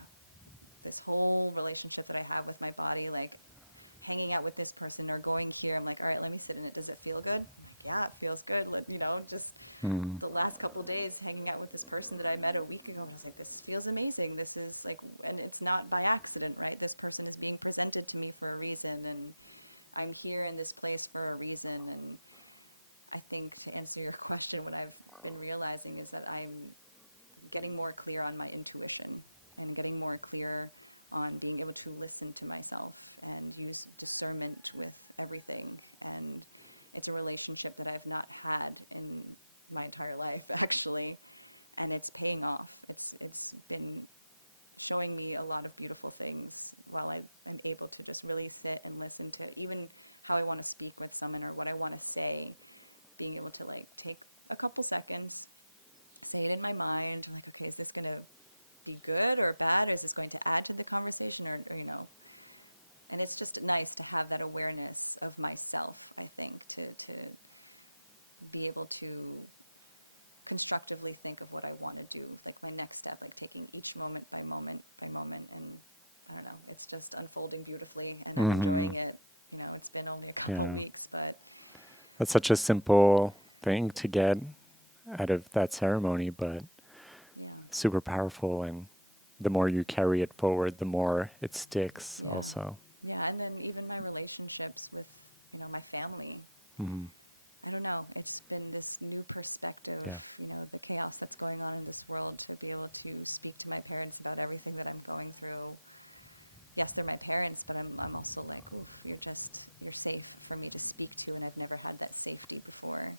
this whole relationship that I have with my body, like hanging out with this person or going here, I'm like, all right, let me sit in it. Does it feel good? I'm like, yeah, it feels good. Just the last couple of days hanging out with this person that I met a week ago, and I was like, this feels amazing. This is like, and it's not by accident, right? This person is being presented to me for a reason, and I'm here in this place for a reason. And I think to answer your question, what I've been realizing is that I'm getting more clear on my intuition and getting more clear on being able to listen to myself and use discernment with everything. And it's a relationship that I've not had in my entire life, actually, and it's paying off. It's been showing me a lot of beautiful things while I am able to just really sit and listen to even how I want to speak with someone or what I want to say, being able to like take a couple seconds, say it in my mind. I'm like, okay, is this going to be good or bad, or is this going to add to the conversation, or and it's just nice to have that awareness of myself, I think, to be able to constructively think of what I want to do, like my next step, like taking each moment by moment by moment. And I don't know, it's just unfolding beautifully, and I'm enjoying it. It's been only a couple weeks, but that's such a simple thing to get out of that ceremony, but super powerful. And the more you carry it forward, the more it sticks also. Yeah, and then even my relationships with, my family. I don't know. It's been this new perspective, the chaos that's going on in this world, to be able to speak to my parents about everything that I'm going through. Yes, they're my parents, but I'm also like, oof, you're safe for me to speak to, and I've never had that safety before.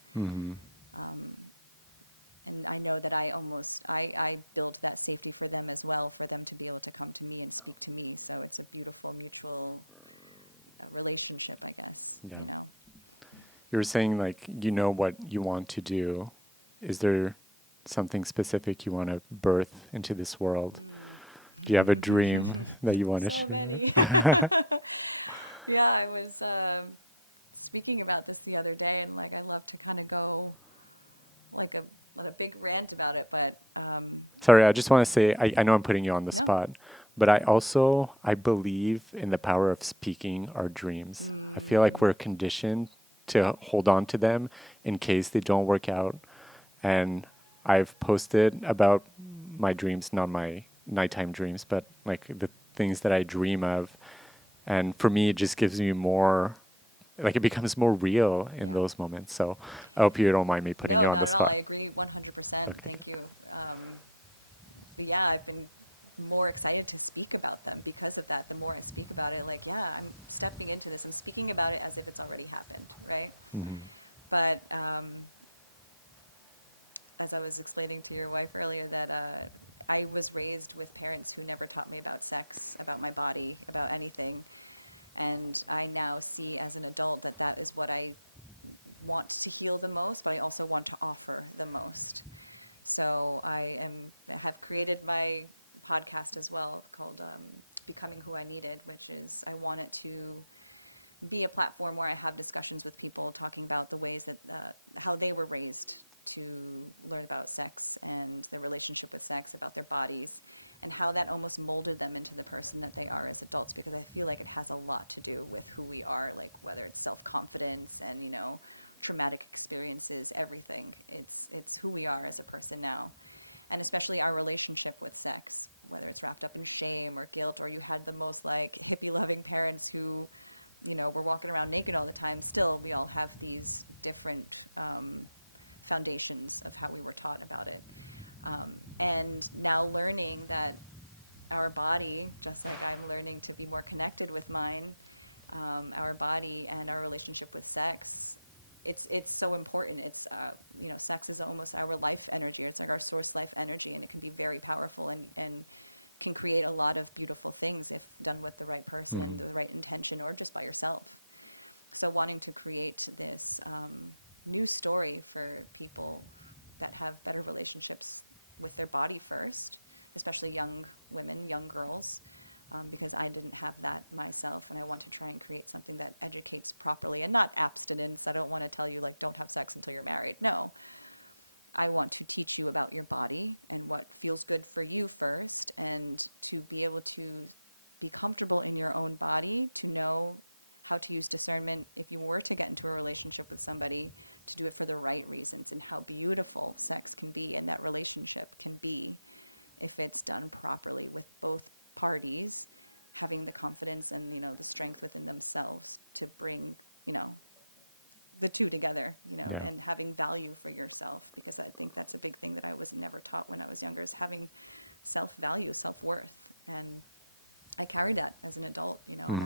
And I know that I built that safety for them as well, for them to be able to come to me and speak to me. So it's a beautiful mutual relationship, I guess, You were saying like you know what you want to do. Is there something specific you want to birth into this world? Do you have a dream that you want to So share? many. Yeah, I was speaking about this the other day, and like I love to kind of go like a big rant about it, but Sorry, I just want to say I know I'm putting you on the no. spot, but I believe in the power of speaking our dreams. I feel like we're conditioned to hold on to them in case they don't work out. And I've posted about my dreams, not my nighttime dreams, but like the things that I dream of. And for me, it just gives me more, like it becomes more real in Yeah. those moments. So I hope you don't mind me putting No, you on not the at all. spot. I agree 100%. Okay. Thank you. But yeah, I've been more excited to speak about them because of that. The more I speak about it, like, yeah, I'm stepping into this. I'm speaking about it as if it's already happened, right? Mhm. But as I was explaining to your wife earlier, that I was raised with parents who never taught me about sex, about my body, about anything. And I now see as an adult that that is what I want to heal the most, but I also want to offer the most. So I have created my podcast as well called Becoming Who I Needed, which is I want it to be a platform where I have discussions with people talking about the ways that how they were raised to learn about sex and their relationship with sex, about their bodies, and how that almost molded them into the person that they are as adults, because I feel like it has a lot to do with who we are, like whether it's self-confidence and, you know, traumatic experiences, everything. It's who we are as a person now. And especially our relationship with sex, whether it's wrapped up in shame or guilt, or you had the most like hippie-loving parents who, you know, were walking around naked all the time. Still, we all have these different foundations of how we were taught about it. And now learning that our body, just like I'm learning to be more connected with mine, our body and our relationship with sex, it's so important. It's you know, sex is almost our life energy. It's like our source life energy, and it can be very powerful and can create a lot of beautiful things if done with the right person and the right intention, or just by yourself. So wanting to create this new story for people that have better relationships with their body first, especially young women, young girls, because I didn't have that myself, and I want to try and create something that educates properly, and not abstinence. I don't want to tell you, like, don't have sex until you're married. No. I want to teach you about your body and what feels good for you first, and to be able to be comfortable in your own body, to know how to use discernment if you were to get into a relationship with somebody, to do it for the right reasons, and how beautiful sex can be and that relationship can be if it's done properly with both parties having the confidence and, you know, the strength within themselves to bring, you know, the two together, you know, Yeah. and having value for yourself, because I think that's a big thing that I was never taught when I was younger, is having self-value, self-worth. And I carry that as an adult, you know, and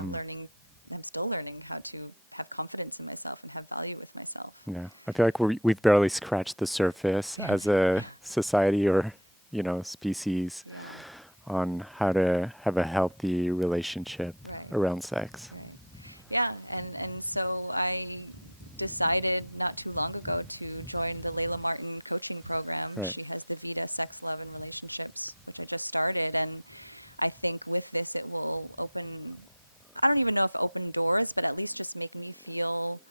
I'm still learning how to have confidence in myself and have value with myself. Yeah, I feel like we've barely scratched the surface as Barely, a society or, you know, species yeah. on how to have a healthy relationship Right. around sex. Right. Yeah, and so I decided not too long ago to join the Layla Martin coaching program. Right. She has the Vita Sex, Love, and Relationships, which I just started, and I think with this it will open, I don't even know if open doors, but at least just make me feel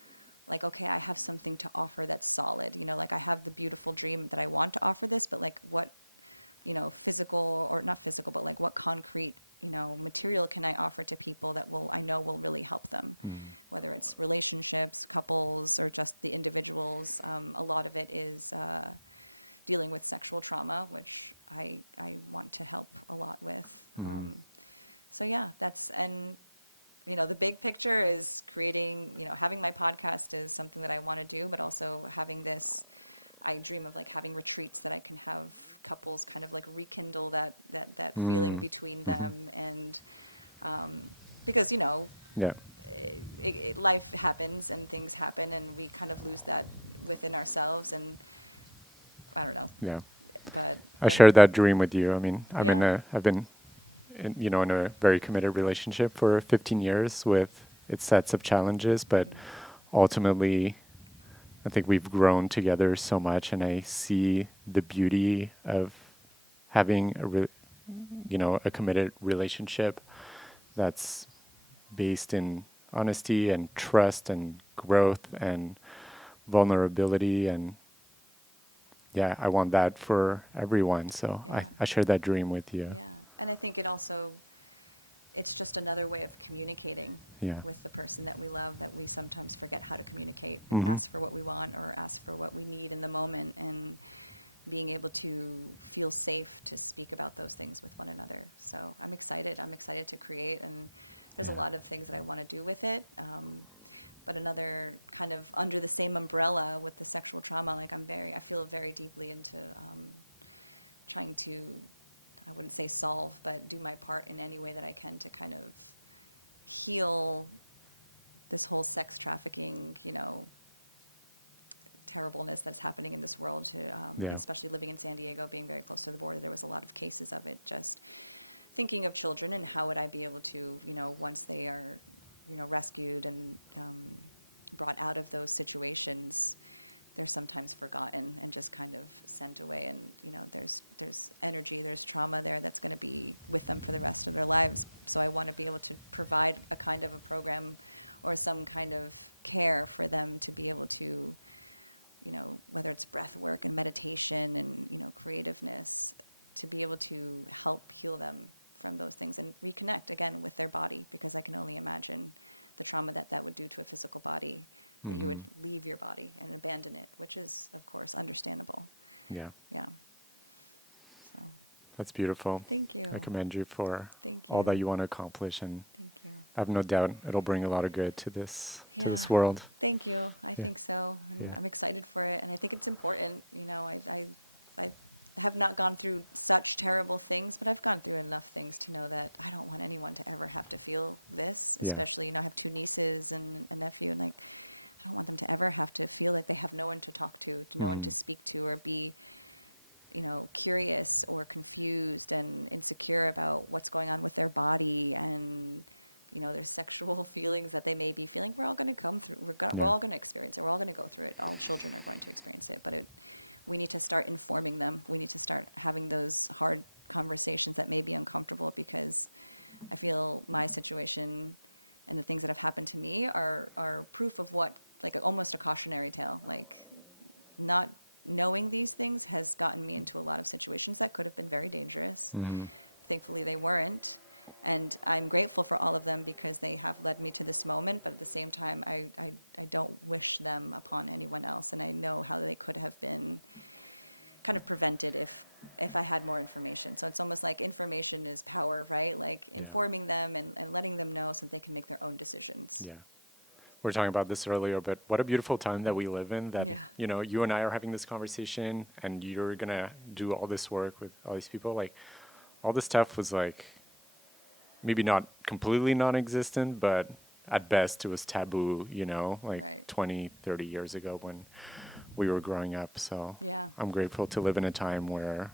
like, okay, I have something to offer that's solid. You know, like I have the beautiful dream that I want to offer this, but like what, you know, physical, or not physical, but like what concrete, you know, material can I offer to people that I know will really help them, whether it's relationships, couples, or just the individuals. A lot of it is dealing with sexual trauma, which I want to help a lot with. So yeah, and you know, the big picture is creating, you know, having my podcast is something that I want to do, but also having this, I dream of like having retreats that I can have couples kind of like rekindle that feeling between them. And because, you know, Yeah. life happens and things happen, and we kind of lose that within ourselves. And I don't know, Yeah. but I go shared ahead. that dream with you. I mean, Yeah. I've been you know, in a very committed relationship for 15 years with its sets of challenges, but ultimately I think we've grown together so much, and I see the beauty of having a committed relationship that's based in honesty and trust and growth and vulnerability. And yeah, I want that for everyone. So Yeah. I share that dream with you. Yeah. And I think it's just another way of communicating Yeah. with the person that we love, that we sometimes forget how to communicate and ask for what we want or ask for what we need in the moment, and being able to feel safe to speak about those things with one another. So I'm excited. I'm excited to create, and there's a lot of things that I want to do with it. But another kind of under the same umbrella with the sexual trauma, like I feel very deeply into trying to, I wouldn't say solve, but do my part in any way that I can to kind of heal this whole sex trafficking, terribleness that's happening in this world, especially living in San Diego, being very close to the border. There was a lot of cases of it. Just thinking of children and how would I be able to, once they are, rescued and brought out of those situations, they're sometimes forgotten and just kind of sent away. And, there's energy, there's trauma there that's going to be with them for the rest of their lives. So I want to be able to provide a kind of a program or some kind of care for them to be able to, whether it's breath work and meditation and, creativeness, to be able to help heal them from those things and reconnect again with their body, because I can only imagine the trauma that would do to a physical body, that you would leave your body and abandon it, which is, of course, understandable. Yeah. Yeah. So. That's beautiful. Thank you. I commend you for Thank all you. that you want to accomplish, and Thank you. I have no doubt it'll bring a lot of good to this world. Thank you. I think so. And Yeah. I'm excited for it. And I think it's important. I have not gone through such terrible things, but I've gone through enough things to know that I don't want anyone to ever have to feel this, Yeah. especially, I have 2 nieces and a nephew, and I don't want them to ever have to feel like they have no one to talk to no one to speak to, or be, curious or confused and insecure about what's going on with their body and, their sexual feelings that they may be feeling. We're all going to come through. We're all going to experience it. We're all going to go through it. All children are going to experience it. But we need to start informing them. We need to start having those hard conversations that may be uncomfortable, because I feel my situation and the things that have happened to me are proof of what, like almost a cautionary tale. Like, not knowing these things has gotten me into a lot of situations that could have been very dangerous. Thankfully, they weren't. And I'm grateful for all of them, because they have led me to this moment. But at the same time, I don't wish them upon anyone else. And I know how they could have been kind of prevented if I had more information. So it's almost like information is power, right? Like informing them and letting them know so that they can make their own decisions. Yeah. We were talking about this earlier, but what a beautiful time that we live in, that, you and I are having this conversation, and you're going to do all this work with all these people. Like, all this stuff was like, maybe not completely non-existent, but at best it was taboo, like 20, 30 years ago when we were growing up. So I'm grateful to live in a time where,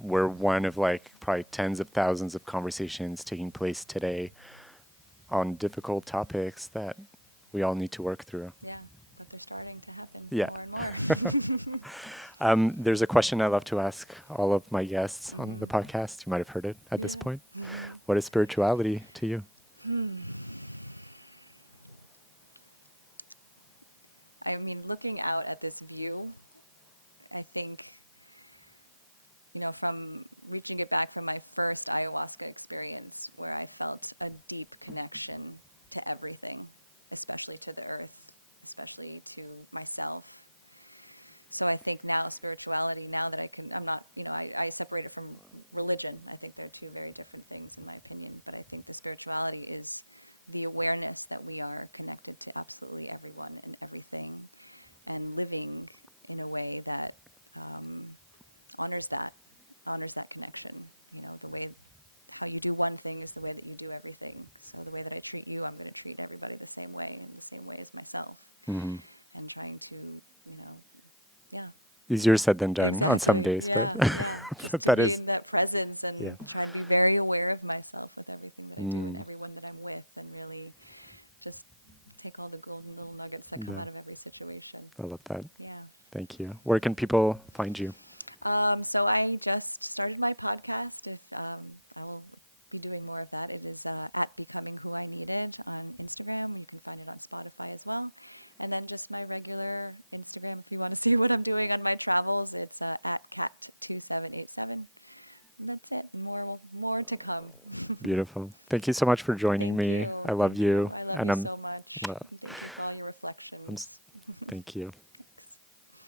we're one of like probably tens of thousands of conversations taking place today on difficult topics that we all need to work through. Yeah, but they're starting to happen more and more. There's a question I love to ask all of my guests on the podcast. You might have heard it at this point. What is spirituality to you? I mean, looking out at this view, I think, from reaching it back from my first ayahuasca experience, where I felt a deep connection to everything, especially to the earth, especially to myself. So I think now spirituality, now that I'm not, I separate it from religion. I think they're 2 very different things in my opinion. But I think the spirituality is the awareness that we are connected to absolutely everyone and everything, and living in a way that honors that connection. The way how you do one thing is the way that you do everything. So the way that I treat you, I'm going to treat everybody the same way, and the same way as myself. And trying to, Easier said than done on some days. Just to be in that presence and try and be very aware of myself with everything that I do and everyone that I'm with, and really just take all the golden little nuggets that come out of every situation. I love that. Yeah. Thank you. Where can people find you? So I just started my podcast. If I will be doing more of that. It is at Becoming Who I Needed on Instagram. You can find it on Spotify as well. And then just my regular Instagram, if you want to see what I'm doing on my travels, it's at Cat2787. And that's it. More to come. Beautiful. Thank you so much for joining me. I love you. I love you so much. Thank you for all your reflections. Thank you.